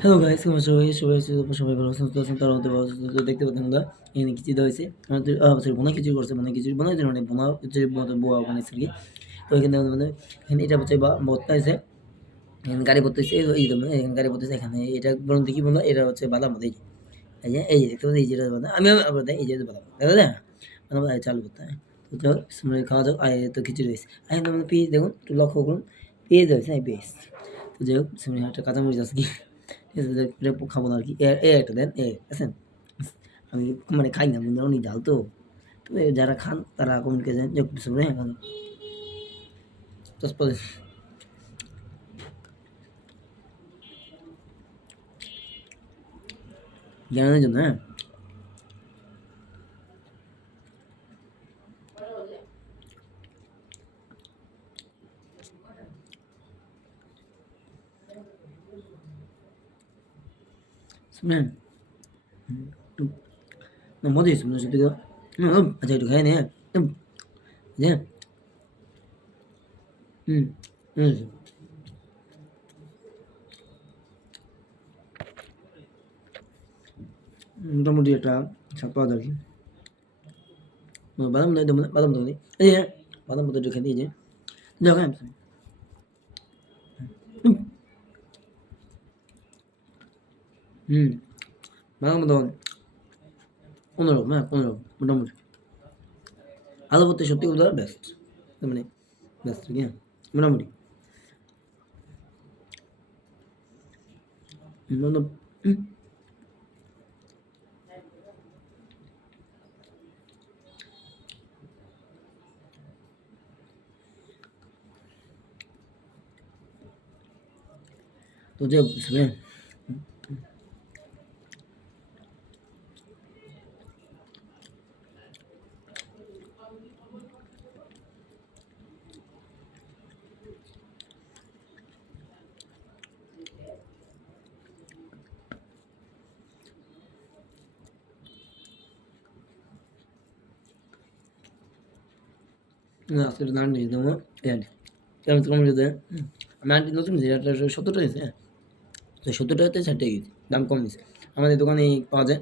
Hello guys, কেমন সবাই সবাই আছি, সবাই ভালো আছেন, সুস্থ আছেন, তার মধ্যে ভালো আছেন। তো দেখতে পাচ্ছেন আমরা এখানে খিচুড়ি দেওয়া হয়েছে আমাদের, সরি বোনা খিচুড়ি করছে, মানে খিচুড়ি বোনা হয়েছে, মানে বোনা খিচুড়ি মতো বোয়া বানাইছে আর কি। তো এখানে মানে এখানে এটা হচ্ছে বা ভর্তা আছে, এখানে গাড়ি ভর্তা হচ্ছে, এই যে এখানে গাড়ি ভর্তা হচ্ছে, এখানে এটা বলুন দেখি বোনা, এটা হচ্ছে বাদাম মতো, এই যে দেখতে পাচ্ছেন, এই যে এটা বাদাম, আমি আবার দেয় এই যে বাদাম দেখা যায় বাদাম, চালু করতে হয়। তো চল খাওয়া যাক। তো খিচুড়ি হয়েছে, এখন মানে পেঁয়াজ দেখুন, একটু লক্ষ্য করুন, পেঁয়াজ হয়েছে, হ্যাঁ পেঁয়াজ। তো যাই হোক, একটা কাঁচামরিচ আছে কি, ঠিক আছে, এটা খাবো না আর কি, এ একটা দেন, আছেন। আমি মানে খাই না, মানে অনেক ঝাল তো। তবে যারা খান তারা কমেন্ট করে জানেন যে শুনে এখন জানানোর জন্য, হ্যাঁ। শুনেন, মজা হয়েছে মনে সত্যি কথা। আচ্ছা একটু খাই নে, হ্যাঁ। হ্যাঁ, হুম, হুম, মোটামুটি একটা স্বাদ পাওয়া যায় আর কি। বাদাম দেয়, বাদাম দেয়, এই যে বাদাম পত্র খেতে, এই যে যাও, হ্যাঁ। হুম, হুম, বাদাম দেওয়া 15, হ্যাঁ 15 মোটামুটি। আলু ভর্তা সত্যি কথা বেস্ট, মানে বেস্ট, হ্যাঁ মোটামুটি। হুম, তো যে শুনে, আজকে নান নিয়ে দেবো, কেমন কমে যেতে, আমি আন্টি নতুন এটা 70 টাকা দিয়েছে, হ্যাঁ। তো 70 টাকাতে 4টা গেছে, দাম কম দিয়েছে, আমাদের দোকানে পাওয়া যায়,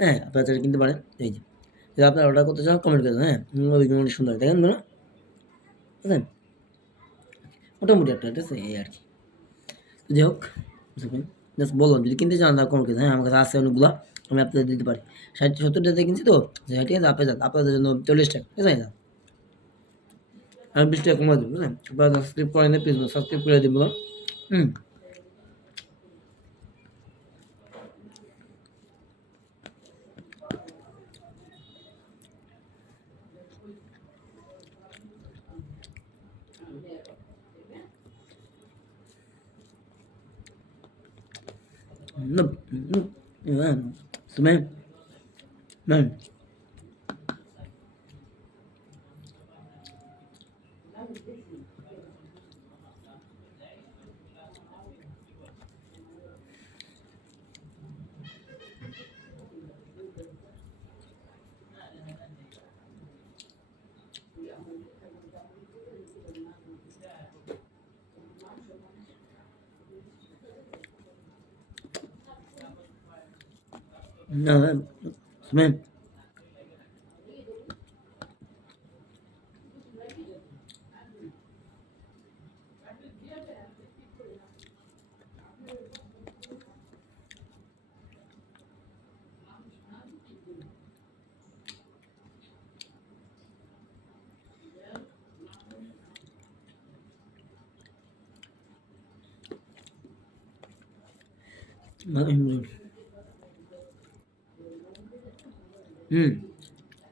হ্যাঁ আপনারা চাইলে কিনতে পারেন। এই যে যদি আপনারা অর্ডার করতে চান কমেন্ট করে দেন, হ্যাঁ। অনেক সুন্দর দেখেন না, বুঝলেন, মোটামুটি একটা, ঠিক আছে, এই আর কি। তো যাই হোক, জাস্ট বললাম যদি কিনতে চান তাহলে কমেন্ট করে দেন, হ্যাঁ আমার কাছে আছে অনেকগুলো, আমি আপনাদের দিতে পারি। 60-70 টাকাতে কিনছি তো, ঠিক আছে, আপনি যান, আপনাদের জন্য 40 টাকা, ঠিক আছে, আমি 20 টাকা কমাই দেবো, বুঝলেন। আপনারা সাবস্ক্রাইব করেন, প্লিজ সাবস্ক্রাইব করে দিব, হুম। نب نب تمام تمام. تمام تمام.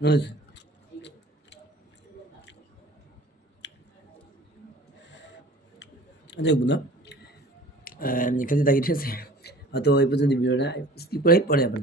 نايس. দেখবো না, এখানে দাঁড়িয়ে ঠিক আছে, হয়তো ওই পর্যন্ত ভিডিওটা স্কিপ করে পরে আবার